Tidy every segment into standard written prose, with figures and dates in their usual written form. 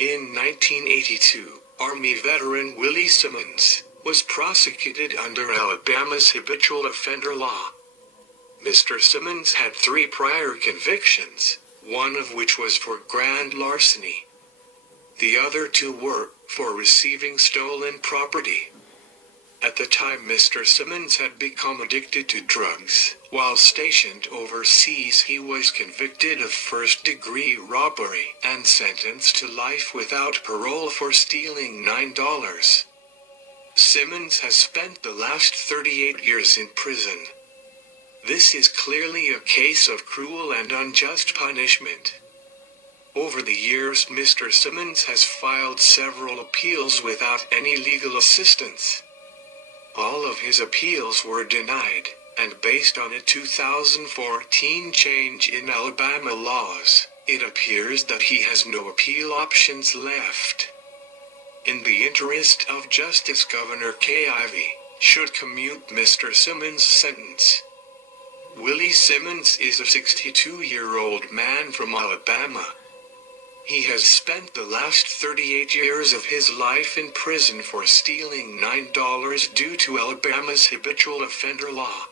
In 1982, Army veteran Willie Simmons was prosecuted under Alabama's habitual offender law. Mr. Simmons had 3 prior convictions, one of which was for grand larceny. The other 2 were for receiving stolen property. At the time, Mr. Simmons had become addicted to drugs. While stationed overseas, he was convicted of first-degree robbery and sentenced to life without parole for stealing $9. Simmons has spent the last 38 years in prison. This is clearly a case of cruel and unjust punishment. Over the years, Mr. Simmons has filed several appeals without any legal assistance. All of his appeals were denied, and based on a 2014 change in Alabama laws, it appears that he has no appeal options left. In the interest of justice, Governor Ivey should commute Mr. Simmons' sentence. Willie Simmons is a 62-year-old man from Alabama. He has spent the last 38 years of his life in prison for stealing $9 due to Alabama's habitual offender law.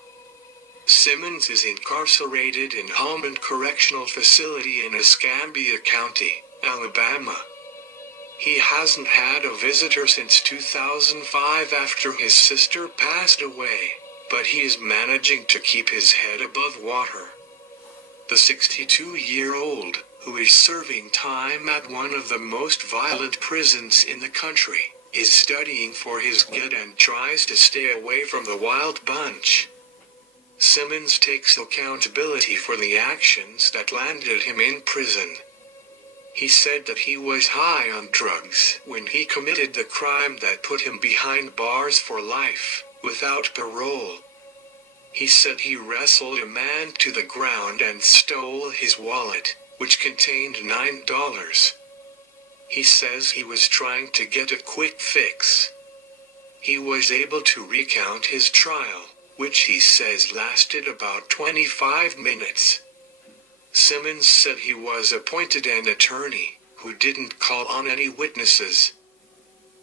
Simmons is incarcerated in Hammond Correctional Facility in Escambia County, Alabama. He hasn't had a visitor since 2005 after his sister passed away, but he is managing to keep his head above water. The 62-year-old, who is serving time at one of the most violent prisons in the country, is studying for his GED and tries to stay away from the wild bunch. Simmons takes accountability for the actions that landed him in prison. He said that he was high on drugs when he committed the crime that put him behind bars for life, without parole. He said he wrestled a man to the ground and stole his wallet, which contained $9. He says he was trying to get a quick fix. He was able to recount his trial, which he says lasted about 25 minutes. Simmons said he was appointed an attorney, who didn't call on any witnesses.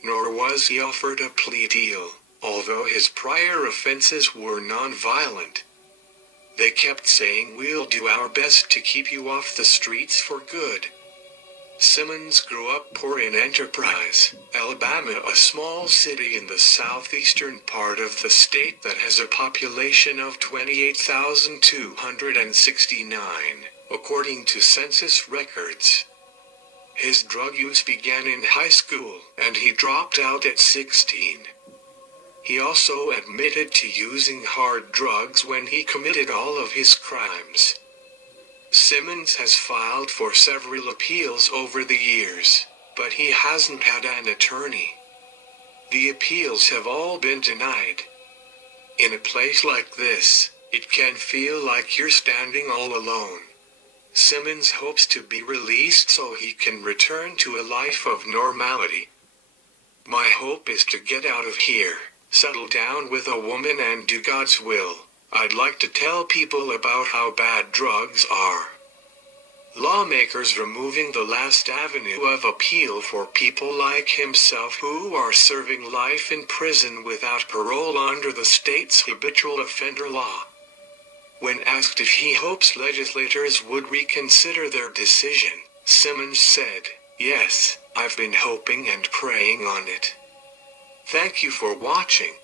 Nor was he offered a plea deal, although his prior offenses were non-violent. They kept saying, "We'll do our best to keep you off the streets for good." Simmons grew up poor in Enterprise, Alabama, a small city in the southeastern part of the state that has a population of 28,269, according to census records. His drug use began in high school, and he dropped out at 16. He also admitted to using hard drugs when he committed all of his crimes. Simmons has filed for several appeals over the years, but he hasn't had an attorney. The appeals have all been denied. In a place like this, it can feel like you're standing all alone. Simmons hopes to be released so he can return to a life of normality. "My hope is to get out of here, settle down with a woman and do God's will. I'd like to tell people about how bad drugs are." Lawmakers removing the last avenue of appeal for people like himself who are serving life in prison without parole under the state's habitual offender law. When asked if he hopes legislators would reconsider their decision, Simmons said, "Yes, I've been hoping and praying on it." Thank you for watching.